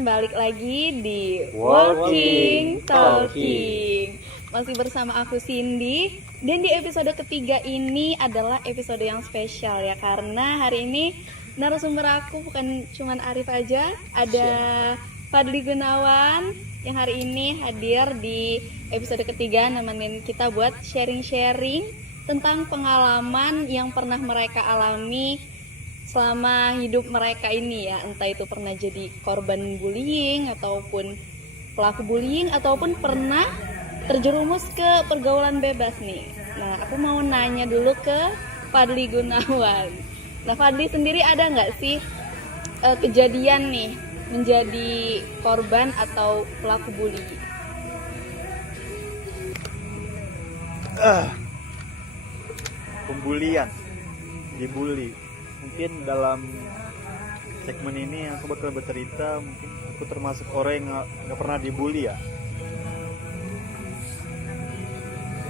teman-teman, balik lagi di Walking Talking. Masih bersama aku Cindy. Dan di episode ketiga ini adalah episode yang spesial ya, karena hari ini narasumber aku bukan cuman Arif aja, ada Fadli Gunawan yang hari ini hadir di episode ketiga nemenin kita buat sharing-sharing tentang pengalaman yang pernah mereka alami selama hidup mereka ini ya, entah itu pernah jadi korban bullying ataupun pelaku bullying ataupun pernah terjerumus ke pergaulan bebas nih. Nah, aku mau nanya dulu ke Fadli Gunawan. Nah, Fadli sendiri ada nggak sih kejadian nih menjadi korban atau pelaku bullying? Pembulian, dibully. Mungkin dalam segmen ini aku bakal bercerita, mungkin aku termasuk orang yang nggak pernah dibully ya.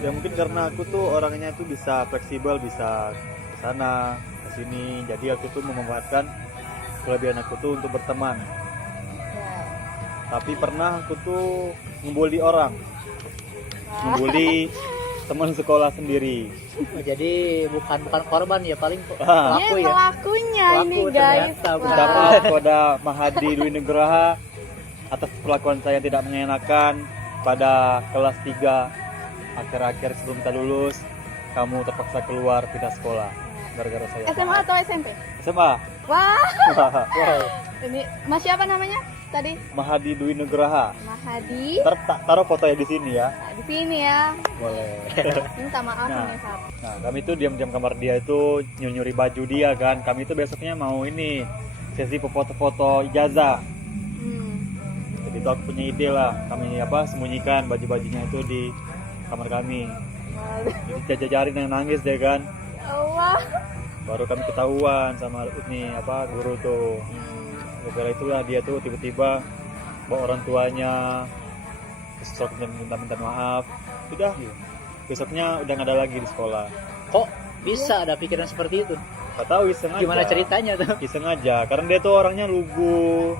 Ya mungkin karena aku tuh orangnya tuh bisa fleksibel, bisa ke sana ke sini, jadi aku tuh memanfaatkan kelebihan aku tuh untuk berteman. Tapi pernah aku tuh ngebully orang, ngebully teman sekolah sendiri. Jadi bukan korban ya, paling Dia pelaku ya. pelakunya ini Pelaku guys. ternyata, Wah. Dapat kepada Mahadi Dwi Nugraha atas perlakuan saya yang tidak mengenakan pada kelas 3. Akhir-akhir sebelum kita lulus, kamu terpaksa keluar pindah sekolah gara-gara saya. SMA atau SMP? SMA. Wah, Wow. ini Mas siapa namanya tadi? Mahadi Dwi Nugraha. Mahadi. Taruh fotonya di sini ya. Nah, di sini ya. Boleh. Minta maaf Nah. nih Fat. Nah, kami tuh diam-diam kamar dia itu nyuri baju dia kan. Kami tuh besoknya mau ini sesi foto-foto ijazah. Jadi itu aku punya ide lah. Kami sembunyikan baju-bajunya itu di kamar kami. Jadi jajarin yang nangis dia kan. Allah. Baru kami ketahuan sama ini guru tuh. Gara-gara itulah dia tuh tiba-tiba bawa orang tuanya, terus minta maaf. Udah. Besoknya udah nggak ada lagi di sekolah. Kok bisa ada pikiran seperti itu? Gak tahu, iseng aja. Gimana ceritanya tuh? Iseng aja, karena dia tuh orangnya lugu,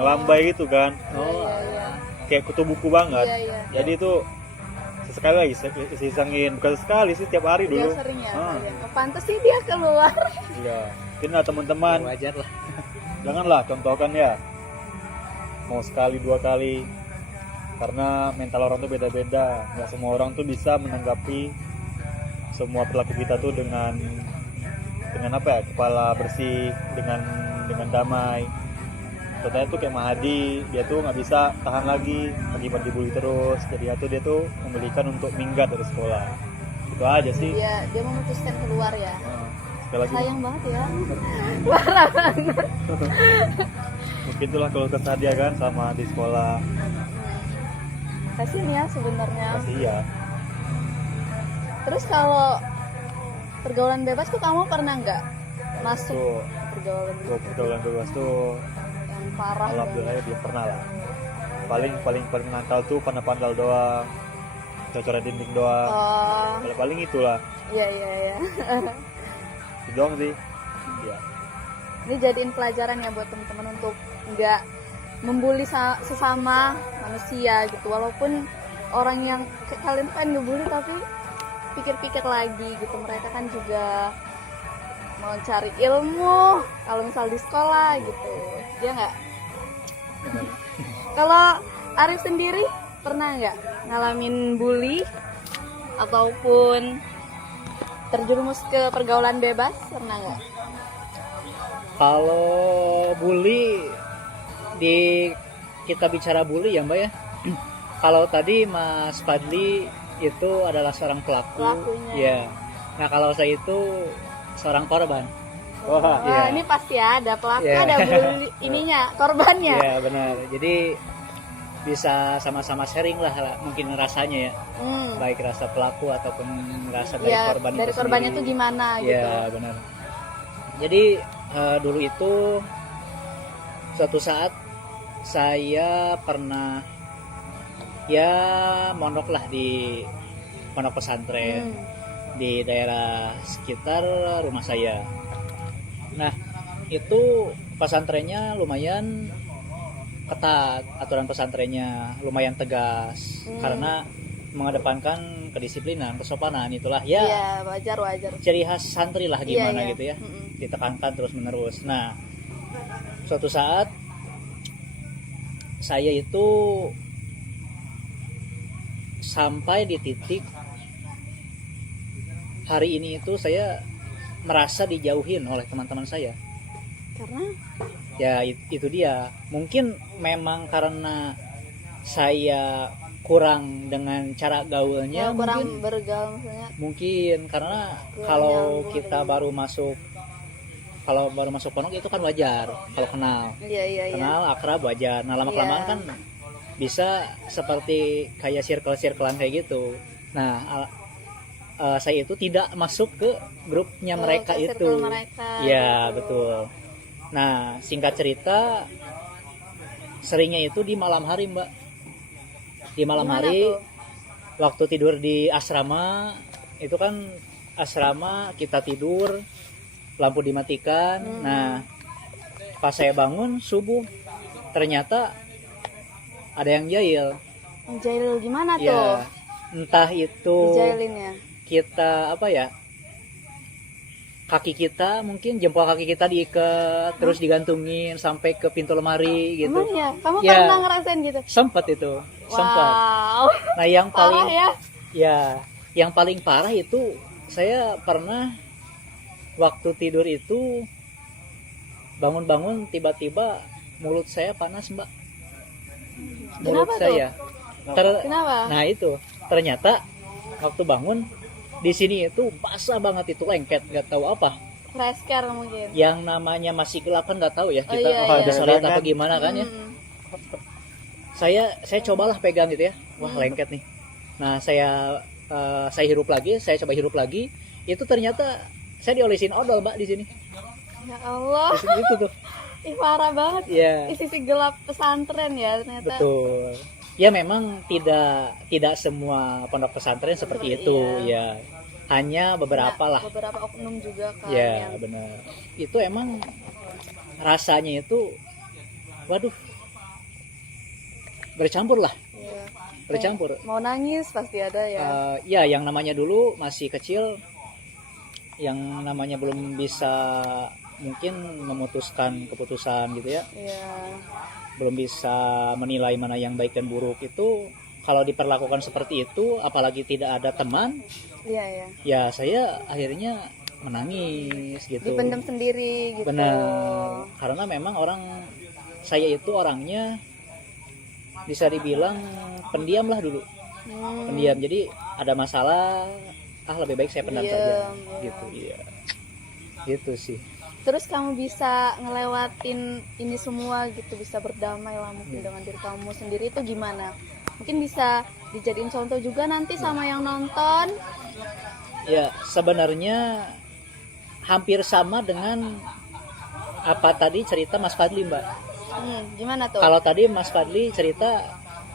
ngelambai gitu kan, Iya. kayak kutu buku banget. Iya. Jadi itu sesekali lagi isengin, bukan sekali sih, tiap hari Dia dulu. sering ya. Ah. Pantes sih dia keluar. Iya, mungkin lah teman-teman, Wajar lah. janganlah contohkan ya, mau sekali 2 kali, karena mental orang tuh beda-beda. Nggak semua orang tuh bisa menanggapi semua perilaku kita tuh dengan kepala bersih, dengan damai. Contohnya tuh kayak Mahadi, dia tuh nggak bisa tahan lagi akibat dibully terus, jadi dia tuh memilihkan untuk minggat dari sekolah. Itu aja sih. Dia memutuskan keluar ya. Nah, sekali lagi Sayang banget ya. mungkin itulah kalau kesah dia kan sama di sekolah. Kasian ya sebenarnya. Pasti iya. Terus kalau pergaulan bebas tuh kamu pernah nggak masuk Tuh, pergaulan bebas tuh yang parah? alhamdulillah ya belum pernah lah. Paling nakal tuh pandal doang, cocoran dinding doang. Oh, Kalau paling itulah, iya. itu doang sih. Ya. Ini jadiin pelajaran ya buat teman-teman untuk nggak membuli sesama manusia gitu. Walaupun orang yang kalian kan ngebully, tapi pikir-pikir lagi gitu. Mereka kan juga mau cari ilmu kalau misal di sekolah gitu. Dia nggak. Kalau Arif sendiri pernah nggak ngalamin bully ataupun terjerumus ke pergaulan bebas? Pernah nggak? Kalau bully, kita bicara bully ya Mbak ya. Kalau tadi Mas Fadli itu adalah seorang Pelakunya. Ya. Nah kalau saya itu seorang korban. Wah, Wah, Iya. ini pasti ada pelaku, Iya. ada bully ininya, korbannya. Ya benar. Jadi bisa sama-sama sharing lah mungkin rasanya ya. Baik rasa pelaku ataupun rasa dari Ya, korban dari itu korbannya sendiri. tuh gimana gitu. Ya benar. Jadi dulu itu suatu saat saya pernah ya mondok lah di pondok pesantren di daerah sekitar rumah saya. Nah itu pesantrennya lumayan ketat, aturan pesantrennya lumayan tegas karena mengedepankan kedisiplinan, kesopanan, itulah ya. Iya, wajar. Ciri khas santri lah gimana Iya. gitu ya. Ditekankan terus menerus. Nah, suatu saat saya itu sampai di titik hari ini itu saya merasa dijauhin oleh teman-teman saya. Karena Ya itu dia. Mungkin memang karena saya kurang dengan cara gaulnya, kurang bergaul maksudnya. mungkin karena kalau kita baru masuk pondok itu kan wajar kalau kenal Iya. kenal akrab wajar. Nah lama kelamaan kan bisa seperti kayak circle-circlean kayak gitu. Nah saya itu tidak masuk ke grupnya mereka ke itu. circle mereka, Ya gitu. betul. Nah singkat cerita seringnya itu di malam hari Mbak. Di malam Gimana hari tuh? waktu tidur di asrama itu kan asrama kita tidur lampu dimatikan. Nah pas saya bangun subuh ternyata ada yang jahil. Jail gimana tuh? Ya entah itu Dijailinnya. kita apa ya, kaki kita mungkin jempol kaki kita diikat terus digantungin sampai ke pintu lemari gitu. Emang ya? Kamu Ya. pernah ngerasain gitu? Sempat itu, sempat. Wow. Nah yang Parah paling ya. yang paling parah itu saya pernah waktu tidur itu bangun-bangun tiba-tiba mulut saya panas Mbak. Mulut Kenapa tuh? saya. Kenapa? Nah itu ternyata waktu bangun di sini itu basah banget, itu lengket, nggak tahu apa. Fresker mungkin. Yang namanya masih gelap kan nggak tahu ya Oh, kita iya. bisa lihat apa Kan? gimana kan ya. Saya cobalah pegang gitu ya, wah lengket nih. Nah saya hirup lagi, saya coba hirup lagi, itu ternyata saya diolesin odol Mbak di sini. Ya Allah. Di sini itu tuh. Ih parah banget. Iya. Sisi gelap pesantren ya ternyata. Betul. Ya memang tidak semua pondok pesantren seperti itu ya. Hanya beberapa lah. Beberapa oknum juga kan. Ya yang- benar. Itu emang rasanya itu, waduh, bercampur lah, Iya. bercampur. Mau nangis pasti ada ya. Ya yang namanya dulu masih kecil, yang namanya belum bisa mungkin memutuskan keputusan gitu ya, Iya. belum bisa menilai mana yang baik dan buruk. Itu kalau diperlakukan seperti itu, apalagi tidak ada teman, Iya. ya saya akhirnya menangis gitu. Dipendam sendiri gitu. Benar, karena memang saya itu orangnya bisa dibilang pendiam lah dulu, pendiam. Jadi ada masalah, lebih baik saya pendam Diem, saja, ya. gitu. Iya, gitu sih. Terus kamu bisa ngelewatin ini semua gitu, bisa berdamai lah mungkin dengan diri kamu sendiri, itu gimana? Mungkin bisa dijadiin contoh juga nanti sama yang nonton. Ya sebenarnya hampir sama dengan apa tadi cerita Mas Fadli Mbak. Gimana tuh? Kalau tadi Mas Fadli cerita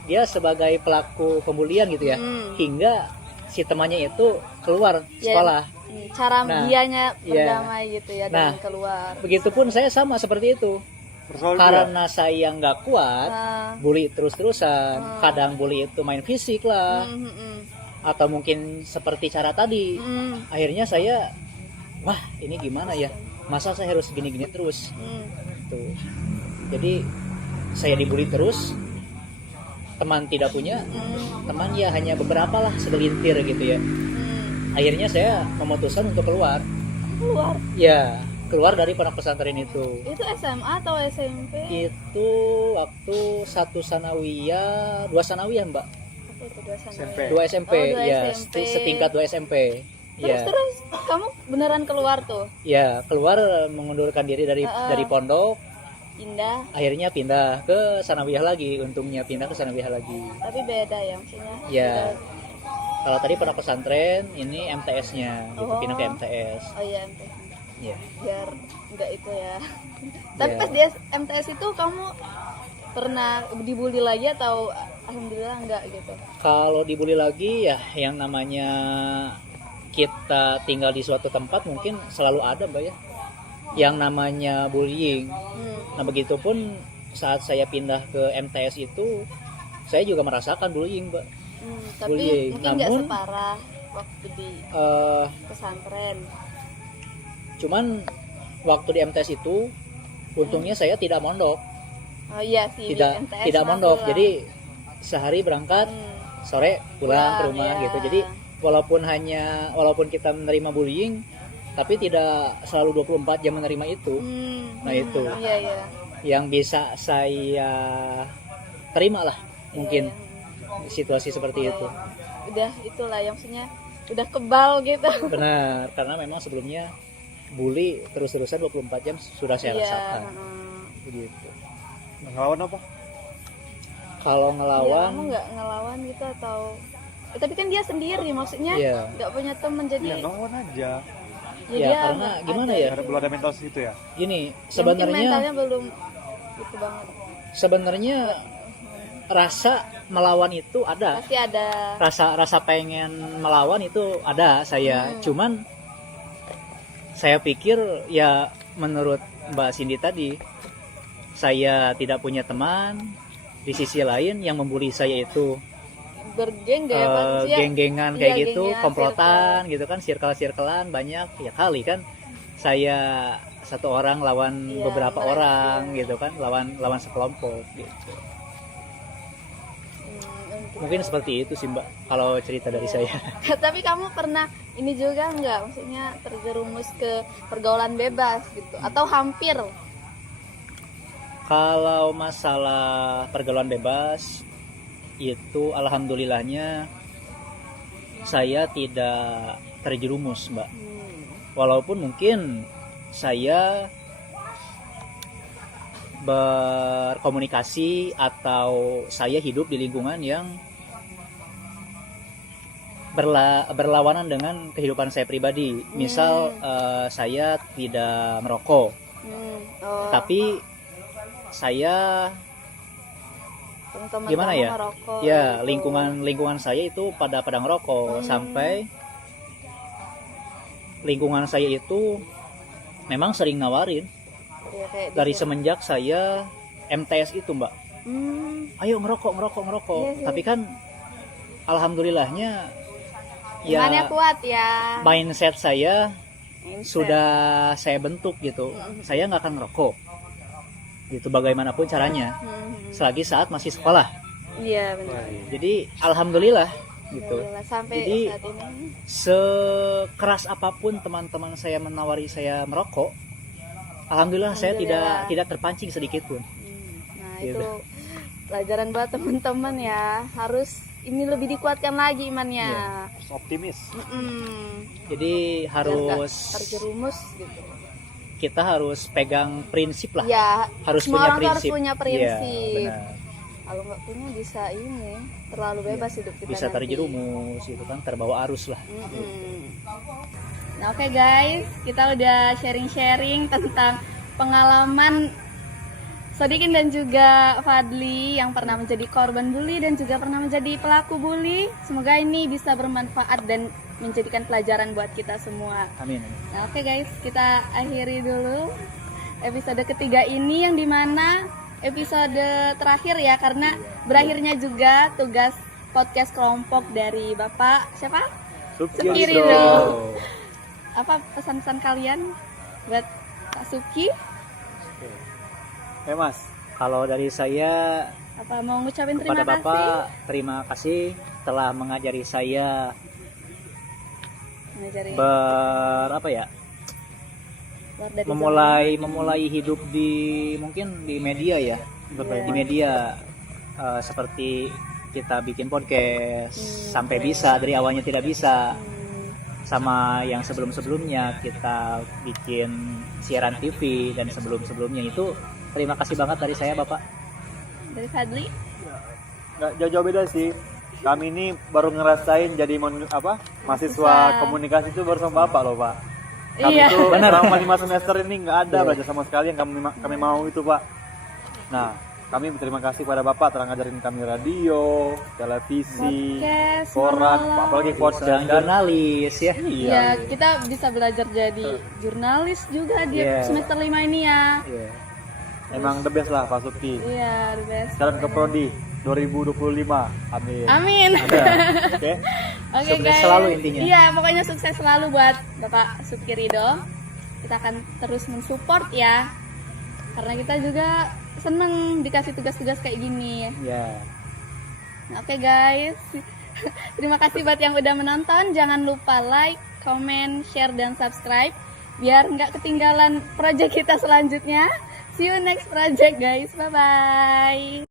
dia sebagai pelaku pembulian gitu ya, hingga si temannya itu keluar Ya, sekolah. cara Nah, dianya iya. berdamai gitu ya dengan Nah, keluar. Begitupun saya sama seperti itu. Persoal dia. Karena saya nggak kuat, Nah, bully terus-terusan. Kadang bully itu main fisik lah, atau mungkin seperti cara tadi. Akhirnya saya, wah ini gimana ya? Masa saya harus gini-gini terus? Tuh. Jadi saya dibully terus. Teman tidak punya, teman ya hanya beberapa lah, segelintir gitu ya. Akhirnya saya memutuskan untuk keluar. Keluar. Ya, keluar dari pondok pesantren itu. Itu SMA atau SMP? Itu waktu 1 sanawiyah, 2 sanawiyah Mbak. Apa itu, 2 SMA? SMP. 2 SMP, Oh, 2 ya, SMP. setingkat 2 SMP. Terus kamu beneran keluar tuh? Ya, keluar mengundurkan diri dari pondok. Pindah, Akhirnya pindah ke sanawiyah lagi, untungnya pindah ke sanawiyah lagi. tapi beda ya maksudnya. Ya. Beda. Kalau tadi pondok pesantren, ini MTS-nya, gitu, Oh. pindah ke MTS. Oh iya MTS. Ya. Biar enggak itu ya. Tapi Ya. pas di MTS itu kamu pernah dibully lagi atau alhamdulillah enggak gitu? Kalau dibully lagi ya yang namanya kita tinggal di suatu tempat mungkin selalu ada Mbak ya, yang namanya bullying. Nah begitupun saat saya pindah ke MTS itu saya juga merasakan bullying, Mbak. Tapi Bullying. mungkin nggak Namun, separah waktu di eh, pesantren. cuman waktu di MTS itu untungnya saya tidak mondok, Oh iya sih, di MTS tidak mah mondok. pulang. Jadi sehari berangkat, sore pulang ke rumah ya. gitu. Jadi walaupun kita menerima bullying, tapi tidak selalu 24 jam menerima itu. Nah, itu Iya, iya. yang bisa saya terima lah mungkin Iya. situasi seperti itu. Udah itulah yang maksudnya udah kebal gitu. Benar, karena memang sebelumnya bully terus-terusan 24 jam sudah saya Iya, rasakan. heeh. Begitu. Ngelawan apa? Kalau Iya, ngelawan, kamu nggak ngelawan gitu atau tapi kan dia sendiri maksudnya Iya. nggak punya teman jadi Ya ngelawan aja. jadi Ya, dia karena gimana ada- ya? Karena belum ada mental situ ya. gini, ya mungkin sebenarnya mentalnya belum itu banget. sebenarnya rasa melawan itu ada. Pasti ada. Rasa pengen melawan itu ada saya. Cuman saya pikir ya menurut Mbak Cindy tadi, saya tidak punya teman. Di sisi lain yang membuli saya itu Bergeng deh Pak. Iya, geng-gengan iya, kayak gitu, geng-gengan, komplotan gitu kan, circle-circlean banyak ya kali kan. Saya satu orang lawan Iya, beberapa mereka, orang gitu kan, lawan sekelompok gitu. Mungkin seperti itu sih Mbak kalau cerita dari saya. Tapi kamu pernah ini juga nggak, maksudnya terjerumus ke pergaulan bebas gitu atau hampir? Kalau masalah pergaulan bebas itu alhamdulillahnya saya tidak terjerumus Mbak. Walaupun mungkin saya berkomunikasi atau saya hidup di lingkungan yang berlawanan dengan kehidupan saya pribadi. Misal saya tidak merokok, Oh, tapi saya teman-teman gimana kamu ya? ngerokok Ya, gitu. lingkungan saya itu pada ngerokok sampai lingkungan saya itu memang sering nawarin Iya, kayak dari gitu. semenjak saya MTS itu Mbak. Ayo ngerokok. Iya sih. Tapi kan alhamdulillahnya Imannya ya kuat ya. mindset saya Mindset. sudah saya bentuk gitu. Saya nggak akan ngerokok. Gitu bagaimanapun caranya. Selagi saat masih sekolah. Iya benar. Jadi alhamdulillah gitu. Alhamdulillah, sampai Jadi saat ini. sekeras apapun teman-teman saya menawari saya merokok, alhamdulillah saya Alhamdulillah. tidak terpancing sedikit pun. Nah Gitu. itu pelajaran buat teman-teman ya, harus ini lebih dikuatkan lagi imannya. Harus optimis. Jadi Biar nggak harus terjerumus gitu. kita harus pegang prinsip lah. Ya, Harus semua punya orang tuh harus prinsip. punya Iya, prinsip. benar. Kalau nggak punya bisa ini terlalu bebas hidup kita Bisa nanti. terjerumus gitu kan, terbawa arus lah. Nah oke guys, kita udah sharing-sharing tentang pengalaman Sodikin dan juga Fadli yang pernah menjadi korban bully dan juga pernah menjadi pelaku bully. Semoga ini bisa bermanfaat dan menjadikan pelajaran buat kita semua. Amin. Nah oke guys, kita akhiri dulu episode ketiga ini, yang dimana episode terakhir ya, karena berakhirnya juga tugas podcast kelompok dari Bapak siapa? Suki Ridho. Apa pesan-pesan kalian buat Pak Suki? Mas, Kalau dari saya Apa mau ngucapin terima kepada kasih? Bapak, terima kasih telah mengajari saya Ngajarin apa ya? keluar dari memulai hidup di mungkin di media ya. Di media seperti kita bikin podcast sampai bisa, dari awalnya tidak bisa. Sama yang sebelum-sebelumnya kita bikin siaran TV dan sebelum-sebelumnya itu, terima kasih banget dari saya Bapak. Dari Fadli? nggak jauh-jauh beda sih. Kami ini baru ngerasain jadi mahasiswa komunikasi itu baru sama Bapak loh Pak. Kami Iya. tuh Benar. selama 5 semester ini nggak ada belajar sama sekali yang kami mau itu Pak. Nah, kami berterima kasih pada Bapak telah ngajarin kami radio, televisi, Podcast, koran, monolog. apalagi Dan podcast dan jurnalis ya. Ya, kita bisa belajar jadi jurnalis juga di Iya. semester 5 ini ya. Iya. Emang the best lah Pak Suki. Iya, the best. Sekarang ke Prodi 2025. Amin. Amin. Ada. Oke. Oke Sukses guys. selalu intinya. Iya, pokoknya sukses selalu buat Bapak Suki Ridho. Kita akan terus mensupport ya. Karena kita juga seneng dikasih tugas-tugas kayak gini. Ya. Oke guys. Terima kasih buat yang udah menonton. Jangan lupa like, comment, share, dan subscribe biar nggak ketinggalan project kita selanjutnya. See you next project guys. Bye bye.